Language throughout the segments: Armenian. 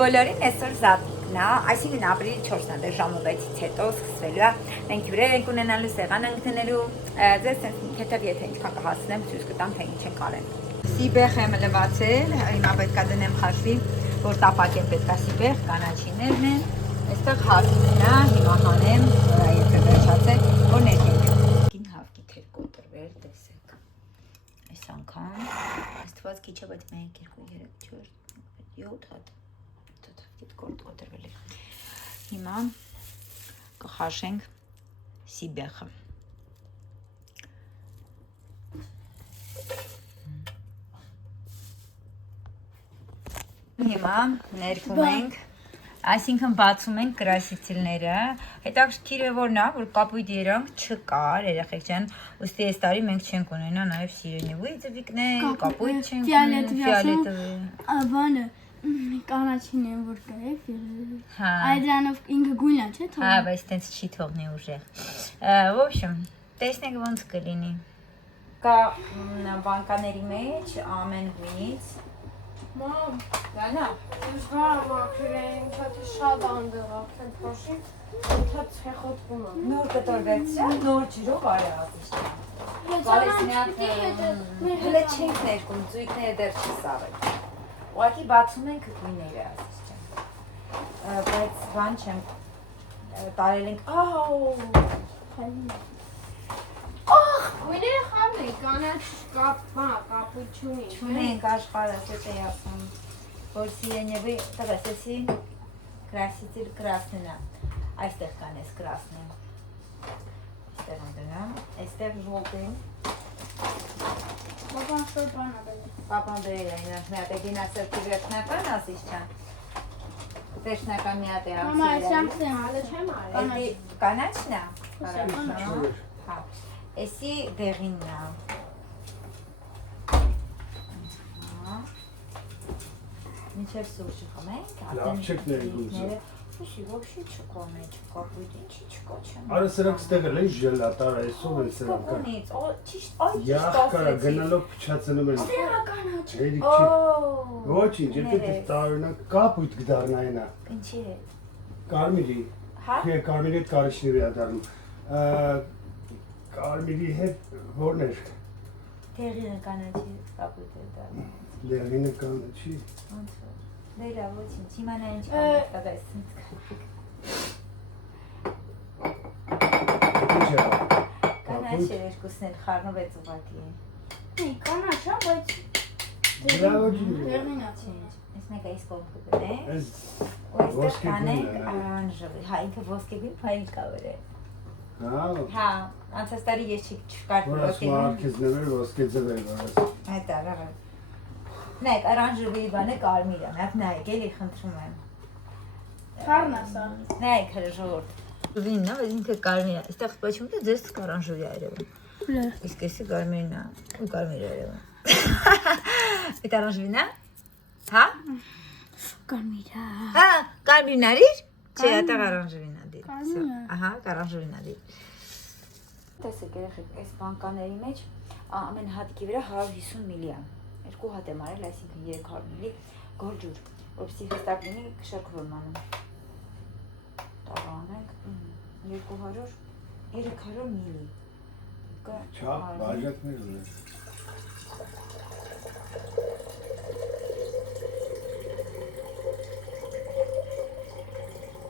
բոլորին այսօր զատիկն է, այսինքն ապրիլի 4-ն է, ժամը 6-ից հետո սկսվելու է, մենք հյուրեր ենք ունենալու, սեղան ենք դնելու, ձեզ թեթև եթե ինչքան կհասցնեմ, ցույց կտամ, թե ինչ ենք արել։ Սիբեղ եմ լվացել, հիմա պետք է դնեմ խաշվի, որ տապակել պետք է սիբեղ, կանաչիներն են, այստեղ հավքին է, հիմա հանեմ, եթե վերջացել, որ ներքենք։ Կին հավքի թեր կոտրվել, տեսեք, այս անգամ, այս թված քիչ է, բայց 1, 2, 3, 4, 7 հատ, կոտրվել է։ Հիմա կխաշենք սիբեղը։ Հիմա ներկում ենք, այսինքն բացում ենք կրասիցիլները, հետաքրքիր է որն է, որ կապույտ երանգ չկար, երեխեք ջան, ուստի այս տարի մենք չենք ունենա նաև սիրենիվի ձվիկներ, կապույտ չենք ունենա, կանաչին են որ կա է այդ դրանով ինքը գույնն է չէ թողնի։ Հա, բայց տենց չի թողնի ուժեղ։ В общем, տեսնենք ոնց կլինի։ Կա բանկաների մեջ ամեն գույնից։ Մամ, Լանա, դժվար մաքրել են, ինքնաթի շատ անդեղ արդեն փոշի, ինքնաթ ցեխոտվում է։ նոր կտորվեցա, նոր ջրով արածից։ Գալիս հələ չենք ներկում, ծույկները դեռ չսավել։ Ուղղակի բացում ենք գույները, ասես չեմ։ Բայց բան չեմ տարել ենք, Ախ, գույները խավն են, կանաչ կապույտ չունի։ չունենք աշխարհը, ասես էի ասում, որ սիրենիվի տղեսեսի կրասիցիլ կրասնենա, այստեղ կան ես կրասնեն, այստեղ ընդրնամ, այստեղ ժողտին, Պապան շոր բան աբել է։ Պապան բերել է, ինանք մի հատ է գինասրտի վերջնական ասիս չան, վերջնական մի հատ է Մամա, այս ամսի ամսը հալը չեմ արել։ էդի կանաչն է, հա, էսի դեղինն է, մինչև սուրճը խմենք, Լավ չեք ներգույնը։ Ուսի, ոբշի չկա մեջ, կապույտ, ինչի չկա չեմ։ Արա սրանք ստեղել են ժելատար, այսով են սրանք։ Կողնից, ճիշտ, այ ճիշտ Յախկարա գնալով փչացնում են։ Կանաչ։ Հերիք չի։ Օ, Ոչինչ, եթե տարօրինակ կապույտ կդառնային է։ ինչի է։ Կարմիրի։ Հա։ Թե կարմիրի հետ կարիճների է դառնում։ Կարմիրի հետ որն էր։ Դեղինը կանաչի կապույտ է դա։ Դեղինը կանաչի։ Ոնց որ։ Դե լավ, ոչինչ, հիմա նա ինչ տղես։ Ինչ է։ Կանաչ է երկուսն էլ խառնվեց ուղղակի։ Կանաչ է, բայց Դեղին է։ Այս մեկը այս կողքը գնե։ Այս Ու այստեղ ոսկե կանենք գույնն է։ արանժովի, հա ինքը ոսկեգույն փայլ կավեր է։ Հա։ Հա, անցած տարի ես չկար Որ ասում արկեզներ ոսկե ձևեր վարած։ Այդ արաղը։ Նայեք, արանժովի բանը կարմիր է, նայեք նայեք, էլի խնդրում եմ։ Խառն է սա։ Նայեք հələ ժողովուրդ։ Ժողովին նա, բայց ինքը կարմիր է։ Այստեղ почему-то ձեզ արանժովի է երևում։ Իսկ էսի կարմիրն է, ու կարմիր է երևում։ Այդ արանժովին է։ Հա։ Կարմիր է։ Հա, կարմիրն արիր։ Չէ, դա արանժովին է դի։ Կարմիր է։ Ահա, արանժովին է դի։ Տեսեք երեխեք, այս բանկաների մեջ ամեն հատիկի վրա 150 միլի է։ Երկու հատ եմ արել, այսինքն 300 միլի գորջուր, որպեսզի հստակ լինի շրկվում անում։ Տաղանենք 200-300 միլի։ Չափ բաժակներ ուներ։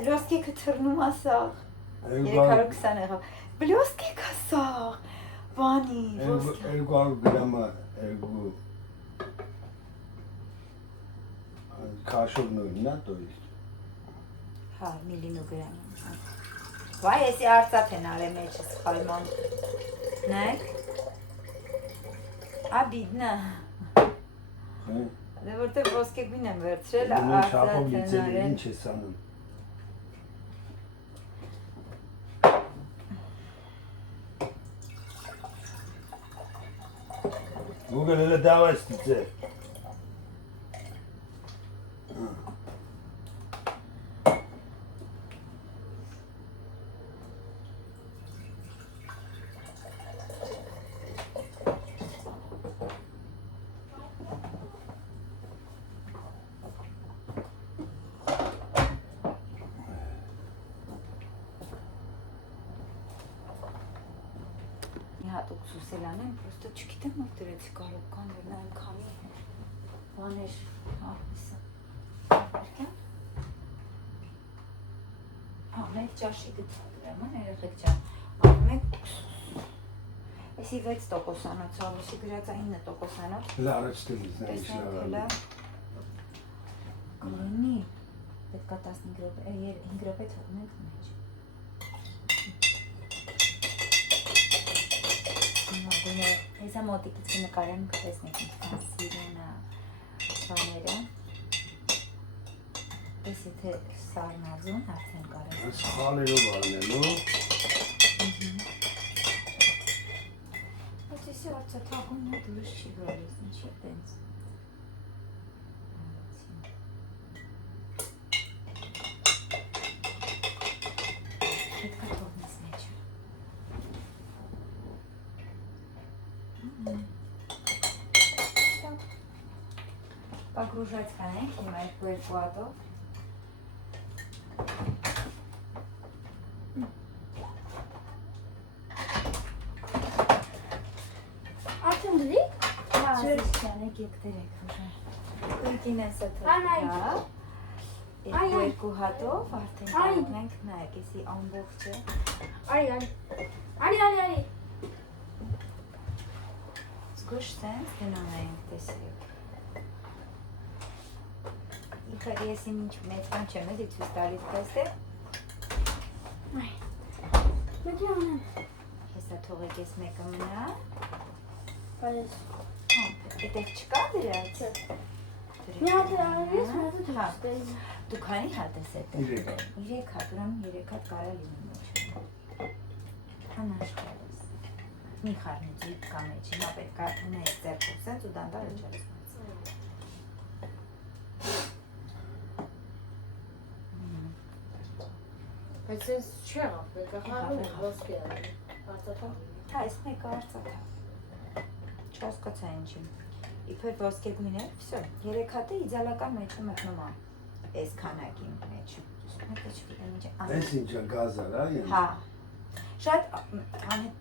Բլոսկեքը թռնում է սաղ։ 320 եղավ։ Բլոսկեքը սաղ։ Բանի, ոսկե։ 200 գրամը երկու քաշով նույնն է, то есть։ Հա, միլիգրամ։ Վայ, էսի արծաթ են արել մեջը սխալման։ Նայեք։ Աբիդնա։ Դե որտեղ ոսկեգույն եմ վերցրել, Չափով արծաթ են լիցել արել։ ինչ ես անում։ Google-ը դավայ ստիծել։ ուսուցել անեմ, պրոստը չգիտեմ ով դրեցի կարող կան նայեմ քանի բաներ, հեսա։ Երկա։ Մեկ ճաշի գտնում եմ, երեխեք ջան։ Մեկ Էսի 6%-անոց, ավուսի գրած է 9%-անոց։ Հələ առաջ դելից նայ Տեսնենք կլինի, պետք է 15 րոպե, 5 րոպե թողնենք մեջ։ Հեսա մոտիկից կնկարեմ, կտեսնենք ինչքան սիրուն է բաները։ Ես եթե սառնազուն արդեն կարես։ Սխալերով արնելու։ Այսի արծաթաղումն է դուրս չի գալիս, ինչի տենց։ Պետք է թողնես մեջը։ Погружать կանենք, հիմա երկու հատով։ Արդեն դրի։ Ջանեք եկտերեք ուժը։ Ուիկին էսը թողնա։ Երկու հատով արդեն կարողնենք նայեք, էսի ամբողջը։ Արի։ Զգուշ սենց գնում ենք տեսեք։ Իհարկե ես ինչ մեծ բան չեմ էլի ցույց տալիս տեսեք։ Մեջի անեմ։ Հեսա թողեք ես մեկը մնա։ Բայց Այդտեղ չկա դրած։ մի հատ արես, մի հատ դուրս։ Դու քանի հատ ես այդտեղ։ 3 հատ, ուրեմն 3 հատ կարա լինի մեջ։ Անաշխարհես։ Մի խառնիչի կա մեջ, հիմա պետք է ունես ձեռքով սենց ու դանդաղ չես։ Բայց ես չեղավ, մեկը խառնում ոսկե արի։ Հա, այս մեկը արծաթ է։ Չհասկացա ինչի։ Իբր ոսկե գույն է, վсё, 3 հատը իդեալական մեջը մտնում է։ Այս քանակի մեջ։ Մեկը չգիտեմ ինչ։ Այս ինչա գազար, այ։ Հա։ Շատ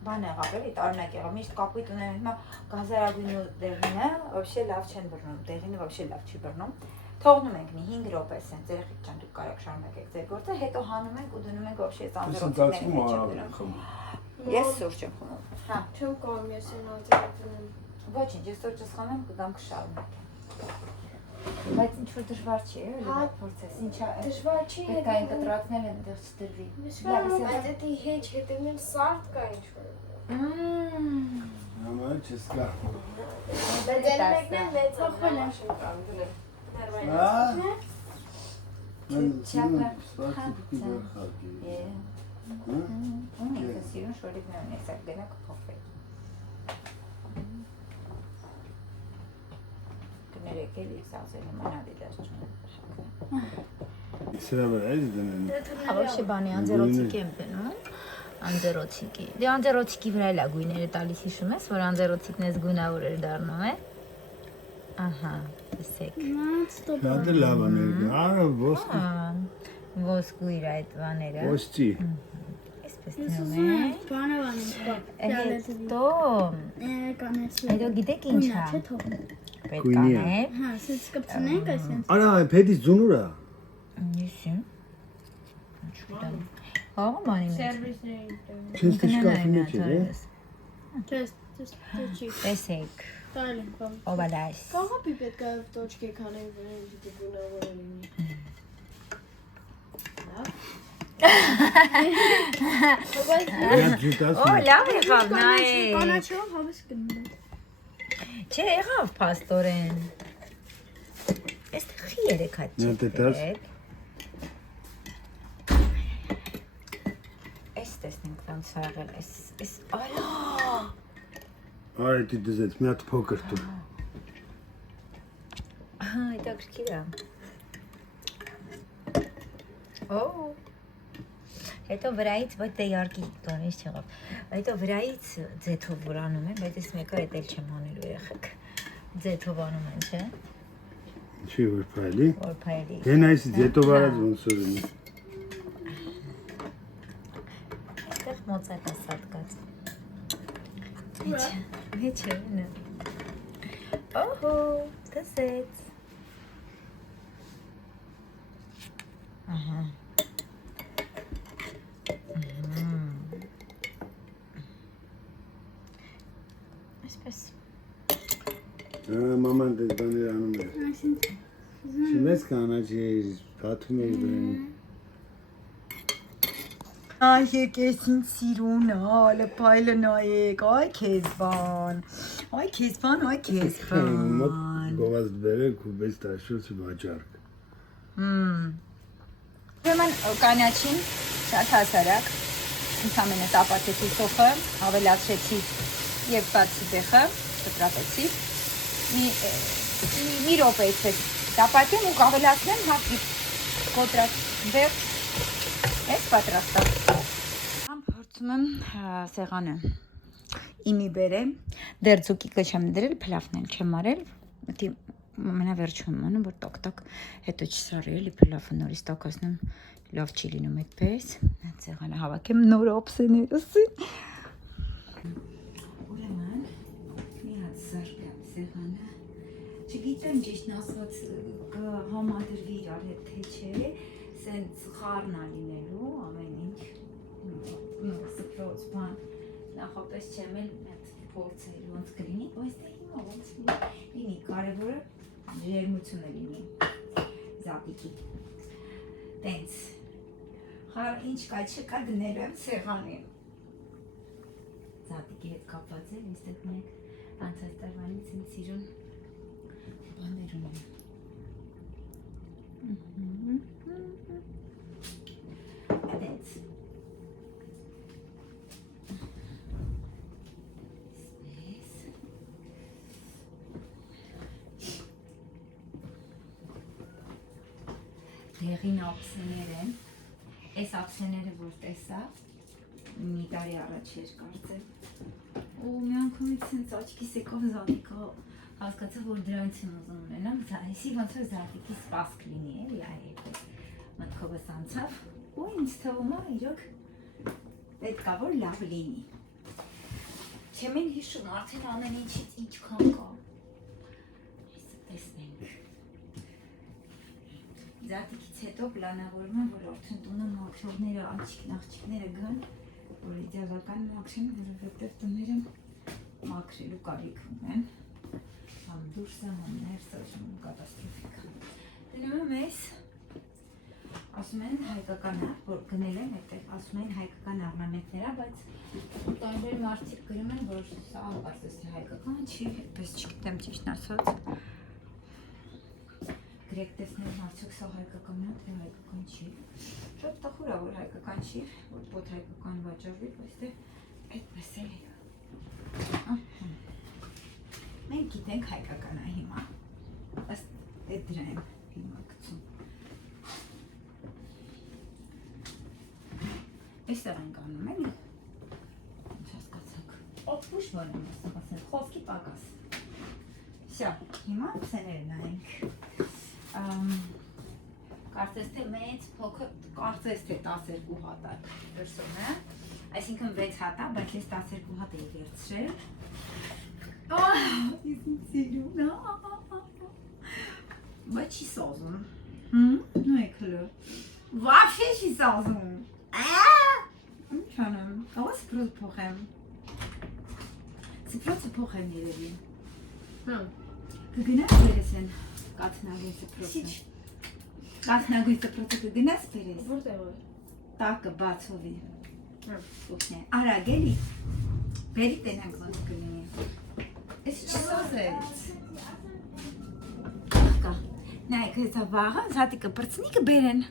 բան եղավ, էլի տարօրինակ եղավ, միշտ կապույտ ունեն, հիմա գազարագույնը դեղինը вообще լավ չեն բռնում, դեղինը вообще լավ չի բռնում։ Թողնում ենք մի 5 րոպե սենց, երեխեք ջան, դուք կարող շարունակեք ձեր գործը, հետո հանում ենք ու դնում ենք вообще ծանրոցների մեջ։ Ես սուրճ եմ խմում։ Հա, Չեմ կարող ես այն անձրացնեմ։ ոչինչ, ես սուրճը խմեմ կգամ կշարունակեմ։ Բայց ինչ որ դժվար չի, էլի փորձես, ինչա Դժվար չի պետք է այն կտրատնել այնտեղ չդրվի։ Բայց դա հեչ հետևն սարդ կա ինչ որ։ Համա չես կա։ Բայց այն մեկն էլ մեծ խոլ է շնկան դնել։ Ունի սիրուն շորիկներ ունի, սա գնա կփոխվի։ Կներեք էլի սազել իմանալի դաշ չունեմ։ Սրա վրա էլի դնեն։ Հավաշե բանի անձերոցիկ եմ բնում, անձերոցիկի։ Դե անձերոցիկի վրա էլ է գույները տալիս հիշում ես, որ անձերոցիկն ես գույնավոր էր դառնում է։ Ահա, տեսեք։ Դա լավ է ներգա, արա ոսկի։ Ոսկու իր այդ բաները։ Ոսկի։ Այսպես դնում ենք։ Հետո գիտեք ինչ է։ Պետք է անել։ Հա, սենց կպցնենք այսենց։ Արա, փեդից ձունուրա։ Յեսի։ Չուտան։ Ահա բանի մեջ։ Սերվիսների Չես տիշկաֆի մեջ է, Չես, չի։ Տեսեք, Տալ ենք բան։ օվալայս։ Կաղա պիպետ կա տոչկե քանենք վրան դիտի գունավոր լինի։ Օ, լավ եղավ, նայեք։ Կանաչով հավես կնում։ Չէ, եղավ փաստորեն։ Այստեղ խի 3 հատ Նա չի։ դետալ։ Այս տեսնենք ոնց է եղել, այս այո։ Արա դի դզեց, մի հատ փոքր դու։ Ահա, դա գրքիր է։ Օ։ Հետո վրայից ոչ դե իարկի տոնից չեղավ։ Հետո վրայից ձեթով որ անում են, բայց ես մեկը այդ էլ չեմ անելու երեխեք։ Ձեթով անում են, չէ՞։ Չի որ փայլի։ Որ փայլի։ Հեն այսից հետո վարած ոնց որ լինի։ Այդտեղ մոծակ է սատկած։ Մեջը, նը։ Ահա, դասեց։ Ահա։ Այսպես։ Մաման դες բաներ անում է։ Այսինքն Չիմես կանաչի հաթում էի բրեն։ Ay, եկեսին սիրուն, ալը պայլը նայեք, ay քեզբան, ay քեզբան, ay Մոտ քեզբան։ գովազ բերեք ու բես տաշոց վաճառք։ Ուրեմն կանաչին շատ հասարակ, ընդամենը տապակեցի սոխը, ավելացրեցի և բացի բեխը, շտրապեցի, մի ռոպե այսպես տապակեմ ու ավելացնեմ հատվի կոտրած բեղ, ես պատրաստա։ Փորձում եմ սեղանը իմի բերեմ, դեր ձուկիկը չեմ դրել, փլավն էլ չեմ արել, մտի մենավերջում եմ անում, որ տոկ-տոկ հետո չսարի էլի փլավը նորից տոկասնում, լավ չի լինում այդպես, այդ սեղանը հավաքեմ նոր օպսեներս Ուրեմն, մի հատ զարկեմ սեղանը, չգիտեմ ճիշտն ասված կհամադրվի իրար հետ թե չէ, սենց խառնա լինելու ամեն ինչ, սպրոց բան, նախապես չեմ էլ փորձել ոնց կլինի, բայց դե հիմա ոնց լինի, կարևորը ջերմությունը լինի զատիկի, տենց, ինչ կա չկա դնելու եմ սեղանին, զատիկի հետ կապված էլ, իստեղ մենք անցած տարվանից ինձ սիրուն բաներ ունեմ, տենց, Դեղին ափսեներ են, այս ափսեները որ տեսա, մի տարի առաջ էր կարծեմ, ու մի անգամից սենց աչքիս եկավ զատիկը, հասկացա, որ դրանից եմ ուզում ունենամ, այսի ոնց որ զատիկի սպասք լինի էլի, այդպես մտքովս անցավ, ու ինձ թվում է իրոք պետքա որ լավ լինի։ Չեմ են հիշում, արդեն ամեն ինչից ինչքան կա։ Այսը տեսնենք։ Զատիկից հետո պլանավորում եմ, որ արդեն տունը մաքրողները, աղջիկները գան, որ իդեալական մաքրեն, որովհետև տները մաքրելու կարիք ունեն։ Համ դուրսը, համ ներսը, կատաստրոֆիկ։ Դնում եմ այս, ասում են հայկական է, որ գնել եմ այդտեղ, ասում են հայկական օրնամենտներ է, բայց տարբեր մարդիկ գրում են, որ սա կարծես թե հայկական չի, այդպես չգիտեմ ճիշտ ասած։ Գրեք տեսնեմ արդյոք սա հայկական է, թե հայկական չի։ Շատ տխուր է, որ հայկական չի, որ պոտ հայկական վաճառվի, բայց դե այդպես էլ է։ Մենք գիտենք հայկական է հիմա, ըստ է դրա եմ հիմա գցում։ Այստեղ ենք անում էլի, ինչ հասկացանք, օգուշ որ եմ ասել, խոսքի պակաս։ Սյա, հիմա սեներ նայենք։ Կարծես թե մեծ փոքր, կարծես թե 12 հատ է դրսում է, այսինքն 6 հատ է, բայց ես 12 հատ էի վերցրել։ Ես ինձ սիրուն է, բայց չի սազում, նու եք հլը, վավշե չի սազում, ինչ անեմ, աղա սպրոց փոխեմ, սպրոցը փոխեմ երևի, կգնաս վերես են կաթնագույն սպրոցը, կաթնագույն սպրոցը կգնաս վերես, Որտեղ է։ տակը բացովի, արագ էլի, բերի տենանք ոնց կլինի, ես չսազեց, աղկա, նայք հեսա վաղը, զատիկը պրծնի կբերեն,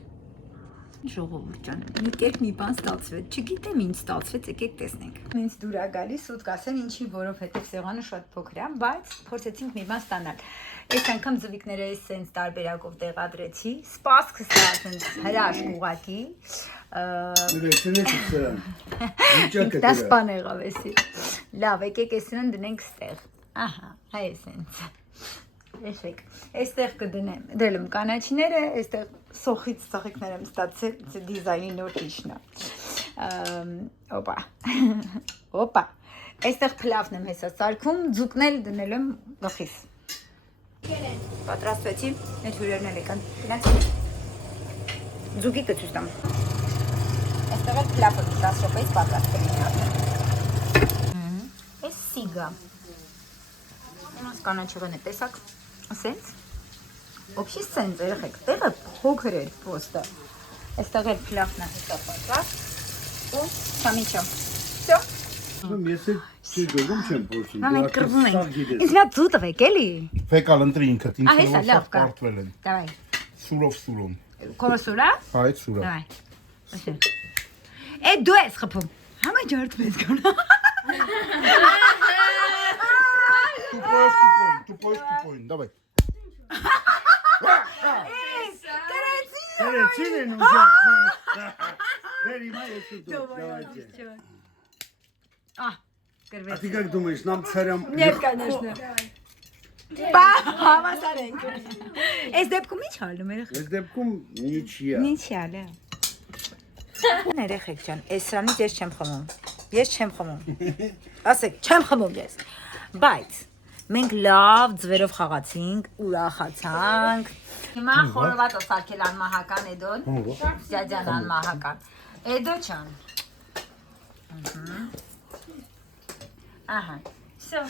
ժողովուրդ ջան, մի կերպ մի բան ստացվեց, չգիտեմ ինչ ստացվեց, եկեք տեսնենք։ Ինձ դուր է գալիս սուտ կասեն ինչի, որովհետև սեղանը շատ փոքր է, բայց փորձեցինք մի բան ստանալ։ Այս անգամ ձվիկները այս սենց տարբերակով տեղադրեցի, սպասքը սա սենց հրաշք ուղակի։ Դասպան եղավ էսի։ Լավ, եկեք այս սրան դնենք ստեղ։ Ահա, հայ է սենց։ Եշեք, այստեղ կդնեմ, դրել եմ կանաչիները, այստեղ սոխից ծաղիկներ եմ ստացել դիզայնի նոր ճիշնա, ոպա, Այստեղ փլավն եմ հեսա սարքում, ձուկն էլ դնել եմ գլխիս։ Պատրաստվեցի, այդ հյուրերն էլ եկան։ Գնացի։ Ձուկի կցույց տամ։ Այստեղ էլ փլավը 10 րոպեից պատրաստ կլինի։ Էս սիգա։ Ոնց կանաչեղեն է տեսակ։ Ասենց։ Вообще սենց երեխեք, տեղը փոքր էր պոստը։ Այստեղ էլ փլավն է հեսա պատրաստ։ Ու չամիչա։ Всё։ Ես չգոհում չեմ փորձում։ Մամա կրվում ենք։ Ինձ նա ձու տվեք էլի։ Ֆեկալ ընտրի ինքդ ինձ Ահա, հեսա, լավ կա։ պարտվել են։ Давай։ Սուրով սուրոն։ Կորոսուրա։ Այդ սուրը։ Давай։ Ասել։ Է դու ես խփում։ Համա ջարդում ես գոնա։ Тупой, давай. Դերեցին են ուժում։ Դերի մայ ես դու։ Давайте. Ահ, կրվեց։ А ты как думаешь, нам царям Нет, конечно։ Բա, հավասար ենք։ Այս դեպքում ի՞նչ ալում երեխեք։ Այս դեպքում նիչիա։ Ինչի ալը։ Երեխեք ջան, այս սրանից ես չեմ խմում։ Ես չեմ խմում։ Ասեք, չեմ խմում ես։ Բայց մենք լավ ձվերով խաղացինք, ուրախացանք։ Հիմա խորոված սարքել անմահական Էդոն։ Ձյաձյան անմահական։ Էդո ջան։ Ահա։ Всё։